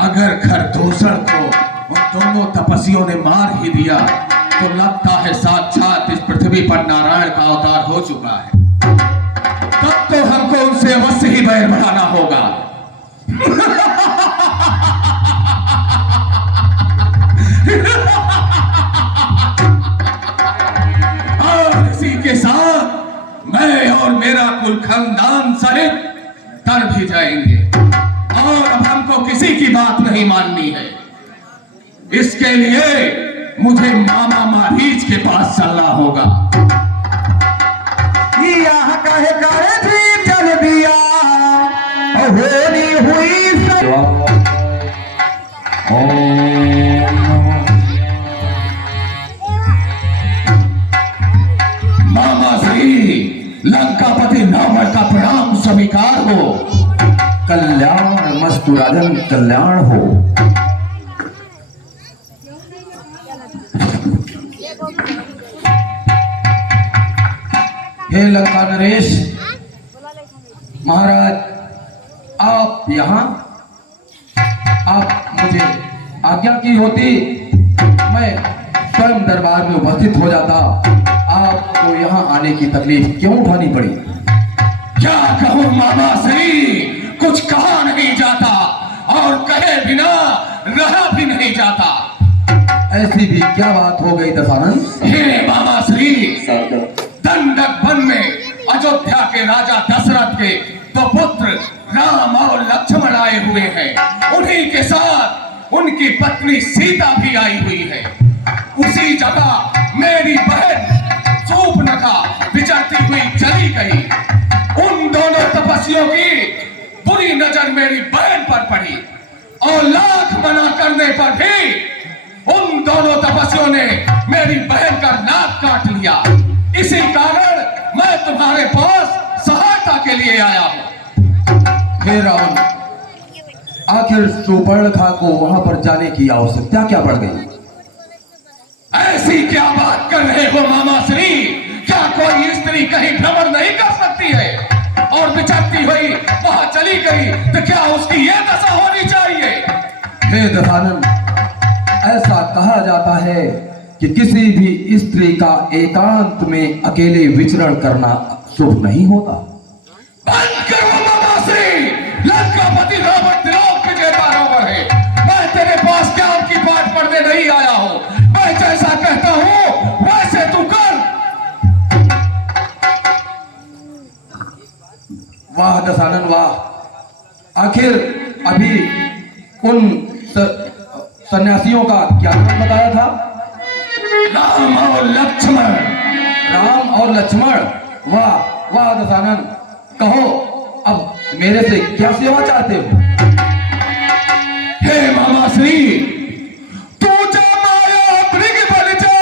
अगर खरदूषण को उन दोनों तपस्वियों ने मार ही दिया तो लगता है साक्षात इस पृथ्वी पर नारायण का अवतार हो चुका है। तब तो हमको उनसे अवश्य ही बैर बढ़ाना होगा। और इसी के साथ मैं और मेरा कुल खानदान सहित तर भी जाएंगे और अब हमको किसी की बात नहीं माननी है। इसके लिए मुझे मामा मारीच के पास चलना होगा। यह कहे करे जी चल दिया होली हुई मामा श्री लंकापति रावण का प्रणाम स्वीकार हो। कल्याण मस्तु राजन कल्याण हो। हे लंका नरेश महाराज, आप यहाँ, आप मुझे आज्ञा की होती मैं स्वयं दरबार में उपस्थित हो जाता। आपको यहाँ आने की तकलीफ क्यों उठानी पड़ी? क्या कहूँ मामा श्री, कुछ कहा नहीं जाता और कहे बिना रहा भी नहीं जाता। ऐसी भी क्या बात हो गई दशानन? हे मामा श्री, दंडक वन में अयोध्या के राजा दशरथ के दो पुत्र राम और लक्ष्मण आए हुए हैं। उन्हीं के साथ उनकी पत्नी सीता भी आई हुई है। उसी जगह मेरी बहन शूर्पणखा विचरती हुई चली गई। उन दोनों तपस्वियों की बुरी नजर मेरी बहन पर पड़ी और लाख मना करने पर भी उन दोनों तपस्वियों ने मेरी बहन का नाक काट लिया। इसी कारण मैं तुम्हारे पास सहायता के लिए आया हूं। हे रावण, आखिर शूर्पणखा को वहां पर जाने की आवश्यकता क्या पड़ गई? ऐसी क्या बात कर रहे हो मामा श्री? क्या कोई स्त्री कहीं भ्रमण नहीं कर सकती है? और विचरती हुई वहां चली गई तो क्या उसकी यह दशा होनी चाहिए? हे दशानन, ऐसा कहा जाता है कि किसी भी स्त्री का एकांत में अकेले विचरण करना शुभ नहीं होता। बंद करो मामा श्री, लंकापति रावण त्रिलोक विजेता रावण है। मैं तेरे पास ज्ञान की बात पढ़ने नहीं आया हूं। मैं जैसा कहता हूं वैसे तू कर। वाह दशानन वाह, आखिर अभी उन सन्यासियों का क्या नाम बताया था? राम और लक्ष्मण। राम और लक्ष्मण, वाह वाह दशानन, कहो अब मेरे से क्या सेवा चाहते हो? हे मामा श्री, तू जा माया मृग बन जा,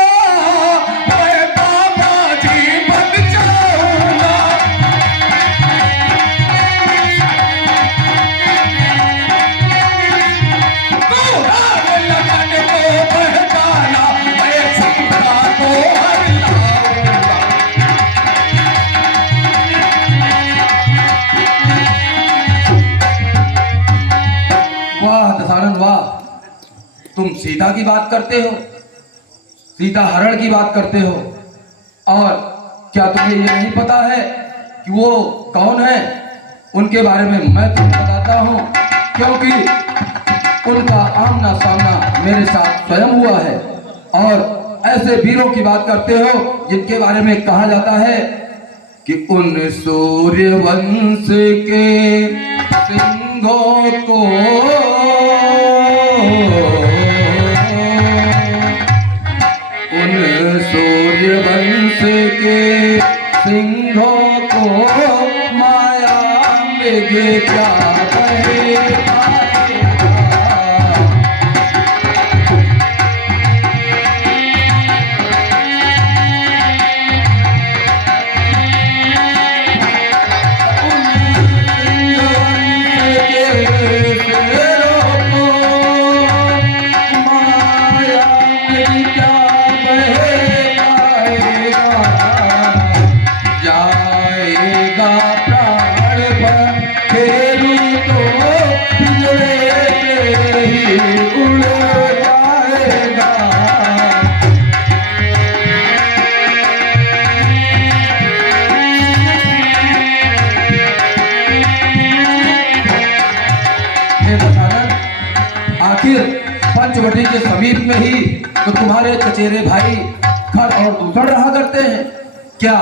मैं बाबा जी बन जाऊंगा। तू राम लखन को पहचाना, मैं सीता को हर लाऊंगा। वाह दशानन वाह, तुम सीता की बात करते हो, सीता हरण की बात करते हो, और क्या तुम्हें ये नहीं पता है कि वो कौन है? उनके बारे में मैं तुम्हें बताता हूँ, क्योंकि उनका आमना सामना मेरे साथ स्वयं हुआ है। और ऐसे वीरों की बात करते हो जिनके बारे में कहा जाता है कि उन सूर्यवंश के सिंहों को उन सूर्यवंश के सिंहों को माया मृग क्या बहे। जाएगा प्राण पर आखिर पंचवटी के समीप में ही तो तुम्हारे चचेरे भाई खर और दूसर रहा करते हैं। क्या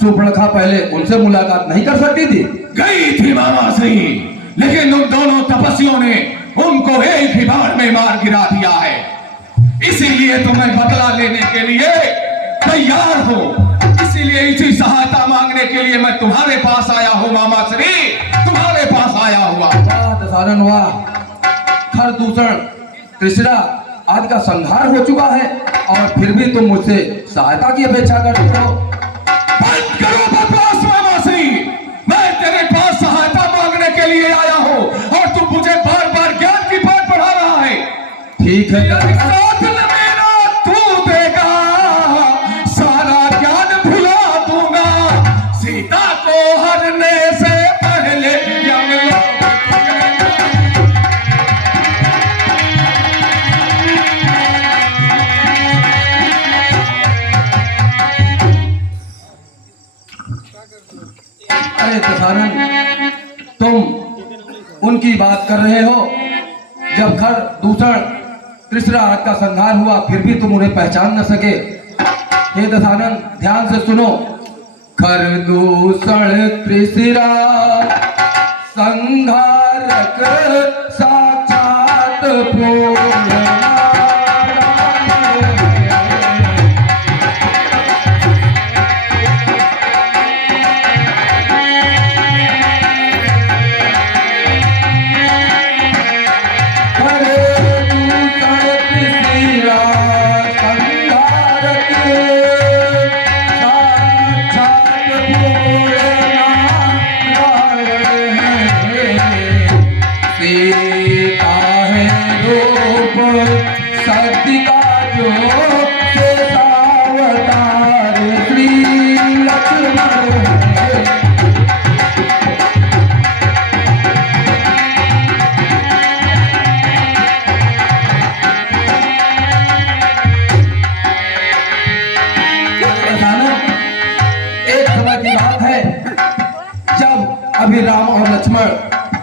सुपर्णखा पहले उनसे मुलाकात नहीं कर सकती थी? गई थी मामा श्री, लेकिन उन दोनों तपस्वियों ने उनको एक ही बार में मार गिरा दिया है। इसीलिए तो मैं बदला लेने के लिए तैयार हूँ। इसीलिए इसी सहायता मांगने के लिए मैं तुम्हारे पास आया हूँ मामा श्री, तुम्हारे पास आया हुआ। वाह दशानन वाह, खर दूसर त्रिशिरा आदि का संहार हो चुका है और फिर भी तुम मुझसे सहायता की अपेक्षा करते हो। बंद करो बकवास मामा श्री, मैं तेरे पास सहायता मांगने के लिए आया हूँ और तू मुझे बार बार ज्ञान की बात पढ़ा रहा है। ठीक है साथ मेरा तू देगा, सारा ज्ञान भुला दूंगा। सीता को हरने से पहले अरे दशानन, तुम उनकी बात कर रहे हो जब खर दूसर त्रिशिरा आदि का संहार हुआ फिर भी तुम उन्हें पहचान न सके। हे दशानन, ध्यान से सुनो। खर दूसर त्रिशिरा संहारक साक्षात पूर्ण अभी राम और लक्ष्मण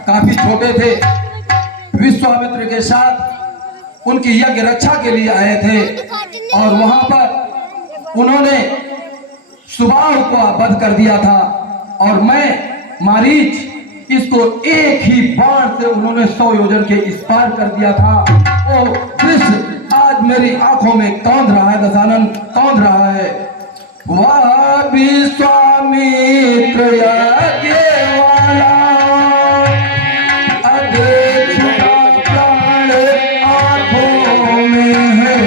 काफी छोटे थे, विश्वामित्र के साथ उनकी यज्ञ रक्षा के लिए आए थे और वहां पर उन्होंने सुबाहु को वध कर दिया था और मैं मारीच इसको एक ही बाण से उन्होंने 100 योजन के इस पार कर दिया था। वो दृश्य आज मेरी आंखों में कौंध रहा है दशानन, कौंध रहा है। वह विश्वामित्र यज्ञ वाला आंखों में है,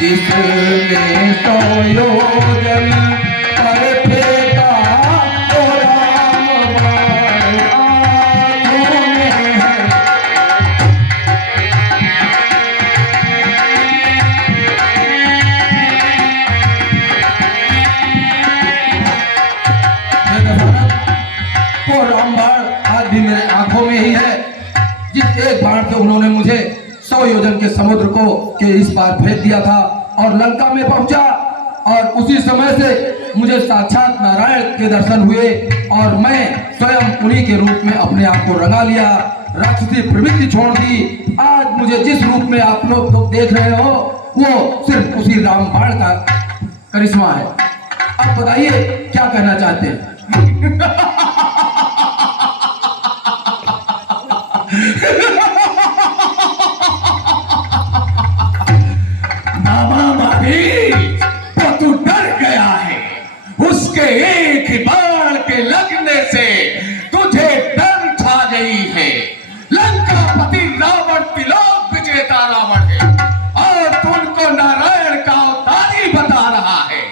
जिसने 100 योजन पर फेंका तो राम बाण आंखों में है। वो राम बाण आज भी मेरे आंखों में ही है, जिस एक बाण से उन्होंने मुझे 100 योजन के समुद्र को के इस पार फेंक दिया था और लंका में पहुंचा और उसी समय से मुझे साक्षात नारायण के दर्शन हुए और मैं स्वयं उन्हीं के रूप में अपने आप को रंगा लिया, राक्षसी प्रवृत्ति छोड़ दी। आज मुझे जिस रूप में आप लोग देख रहे हो वो सिर्फ उसी राम बाण का करिश्मा है। अब बताइए क्या कहना चाहते हैं? मामा मारीच, तो तू डर गया है। उसके एक ही बाण के लगने से तुझे डर छा गई है। लंकापति रावण त्रिलोक विजेता रावण है और तुमको नारायण का अवतारी बता रहा है।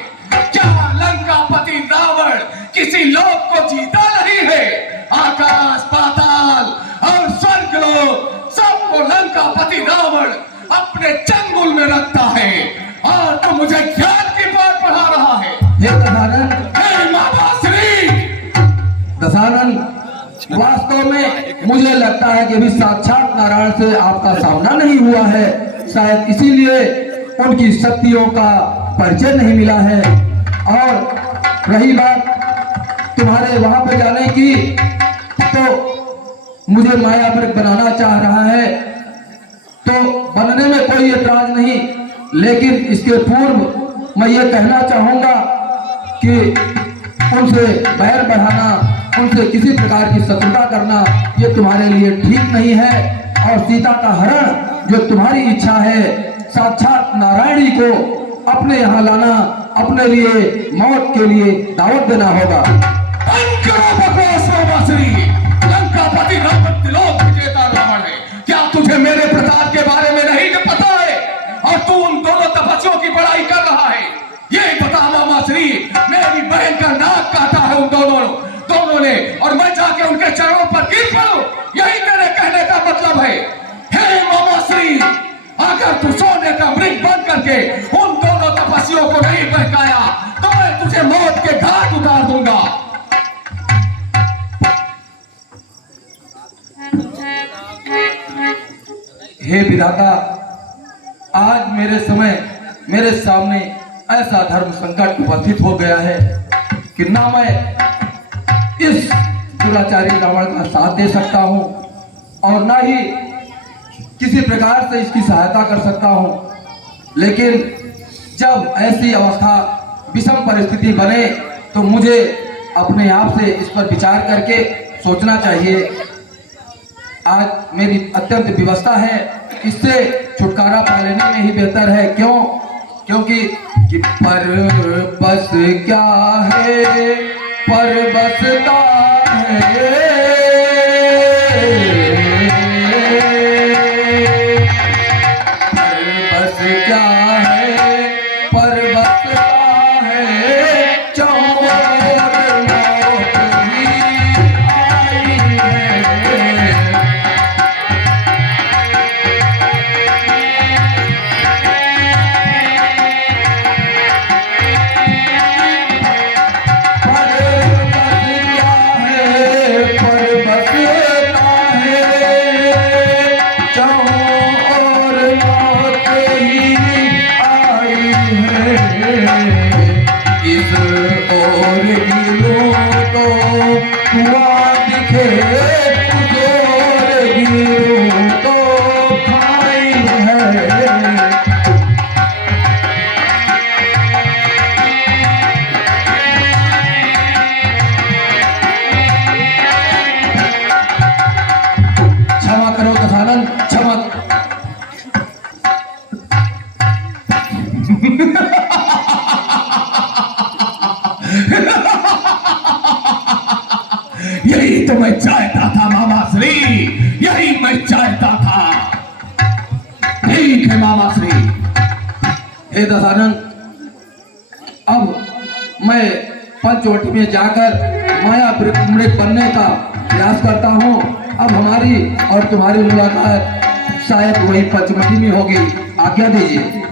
क्या लंकापति रावण किसी लोक को जीता नहीं है? आकाश पाताल और स्वर्ग लोक सबको लंकापति रावण अपने चंगुल में रखता है और तो मुझे ज्ञान की बात पढ़ा रहा है। हे दशानन, हे मामा श्री दशानन, वास्तव में मुझे लगता है कि अभी साक्षात नारायण से आपका सामना नहीं हुआ है, शायद इसीलिए उनकी शक्तियों का परिचय नहीं मिला है। और रही बात तुम्हारे वहां पे जाने की, तो मुझे माया मृग बनाना चाह रहा है तो बनने में कोई एतराज नहीं, लेकिन इसके पूर्व मैं ये कहना चाहूंगा कि उनसे बैर बढ़ाना, उनसे किसी प्रकार की शत्रुता करना ये तुम्हारे लिए ठीक नहीं है। और सीता का हरण जो तुम्हारी इच्छा है, साक्षात नारायणी को अपने यहाँ लाना, अपने लिए मौत के लिए दावत देना होगा। लंकापति रावण त्रिलोक विजेता रावण है, क्या तुझे मेरे प्रताप के बारे में नहीं पता है? और तू उन दोनों तपस्वियों की बड़ाई कर रहा है। ये बता मामा श्री, मेरी बहन का नाक काटा है उन दोनों ने, और मैं जाके उनके चरणों पर गिर पड़ूं, यही तेरे कहने का मतलब है? हे मामा श्री, अगर तू सोने का मृग बन करके उन दोनों तपस्वियों को नहीं बहकाया तो मैं तुझे मौत के घाट उतार दूंगा। हे विधाता, आज मेरे सामने ऐसा धर्म संकट उपस्थित हो गया है कि ना मैं इस दुराचारी रावण का साथ दे सकता हूं और ना ही किसी प्रकार से इसकी सहायता कर सकता हूं। लेकिन जब ऐसी अवस्था, विषम परिस्थिति बने तो मुझे अपने आप से इस पर विचार करके सोचना चाहिए। आज मेरी अत्यंत विवशता है, इससे छुटकारा पा लेने में ही बेहतर है। क्यों? क्योंकि पर बस क्या है, पर बसता है, पर बस क्या है, पर बसता है, चौर मौत ही आई है। क्षमा करो दशानन, क्षमा। यही तो मैं चाहता था मामा श्री, यही मैं चाहता था। ठीक है मामा श्री। हे दशानन, अब मैं पंचवटी में जाकर माया मृग बनने का प्रयास करता हूँ। अब हमारी और तुम्हारी मुलाकात शायद वही पंचवटी में होगी। आज्ञा दीजिए।